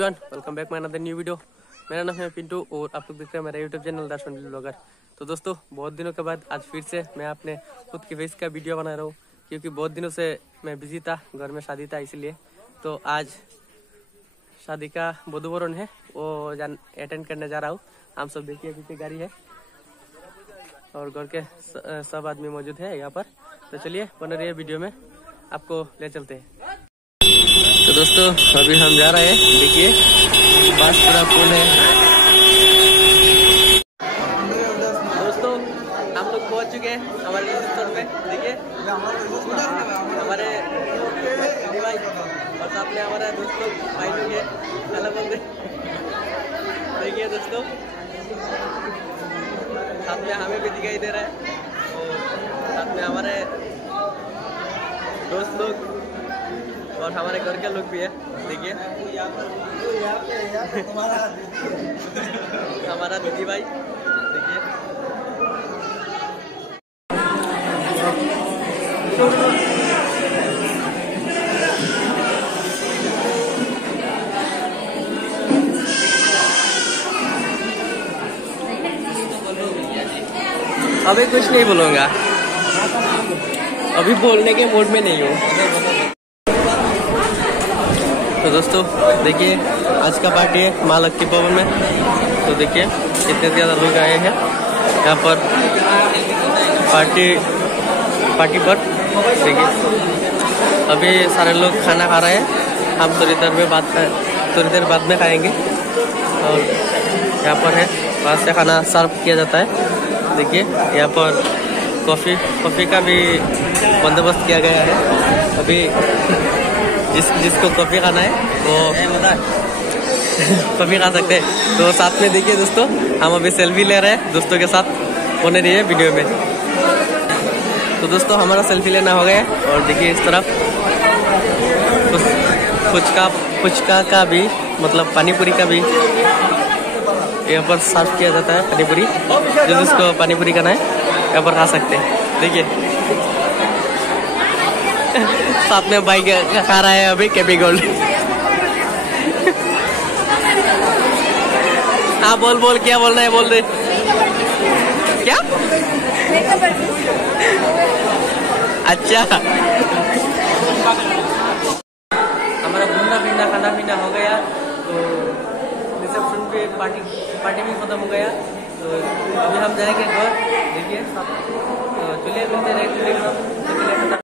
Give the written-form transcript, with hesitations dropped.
Everyone, welcome back my another new video. मेरा नाम है पिंटू और आप लोग देख रहे हैं मेरा यूट्यूब चैनल दर्शन ब्लॉगर। तो दोस्तों, बहुत दिनों के बाद आज फिर से मैं अपने खुद की फेस का वीडियो बना रहा हूँ, क्योंकि बहुत दिनों से मैं बिजी था, घर में शादी था इसलिए। तो आज शादी का वधूवरण है, वो अटेंड करने जा रहा हूँ। हम सब देखिए पीछे गाड़ी है और घर के सब आदमी मौजूद है यहाँ पर। तो चलिए बने रहिए वीडियो में, आपको ले चलते हैं। तो दोस्तों, अभी हम जा रहे हैं, देखिए पास पूरा पुल है। दोस्तों, हम लोग पहुंच चुके हैं हमारे रजिस्टर पे। देखिए हमारे भाई और साथ में हमारा दोस्त लोग भाई लोग है, हेलो बोल रहे। देखिए दोस्तों, साथ में हमें भी दिखाई दे रहा है और साथ में हमारे दोस्त लोग और हमारे घर के लोग भी है। देखिए हमारा दीदी भाई, देखिए अभी कुछ नहीं बोलूँगा, अभी बोलने के मूड में नहीं हूँ। तो दोस्तों देखिए, आज का पार्टी है माँ लक्की भवन में। तो देखिए कितने ज़्यादा लोग आए हैं यहाँ पर पार्टी पर। देखिए अभी सारे लोग खाना खा रहे हैं, हम थोड़ी देर बाद में खाएंगे। और यहाँ पर है, वहाँ से खाना सर्व किया जाता है। देखिए यहाँ पर कॉफ़ी का भी बंदोबस्त किया गया है। अभी जिसको कॉफ़ी खाना है वो कॉफ़ी खा सकते हैं। तो साथ में देखिए दोस्तों, हम अभी सेल्फी ले रहे हैं दोस्तों के साथ, होने रही है वीडियो में। तो दोस्तों हमारा सेल्फी लेना हो गया और देखिए इस तरफ फुचका का भी, मतलब पानीपुरी का भी यहाँ पर सर्व किया जाता है। पानीपुरी जिसको पानीपुरी खाना है यहाँ पर खा सकते हैं। देखिए साथ में बाइक खा रहा है अभी केपी गोल्ड। हाँ बोल क्या बोल रहा है, बोल दे क्या। अच्छा, हमारा घूमना खाना पीना हो गया, तो रिसेप्शन पे पार्टी भी खत्म हो गया। तो अभी हम जाएंगे घर। देखिए तो चलिए मिलते हैं।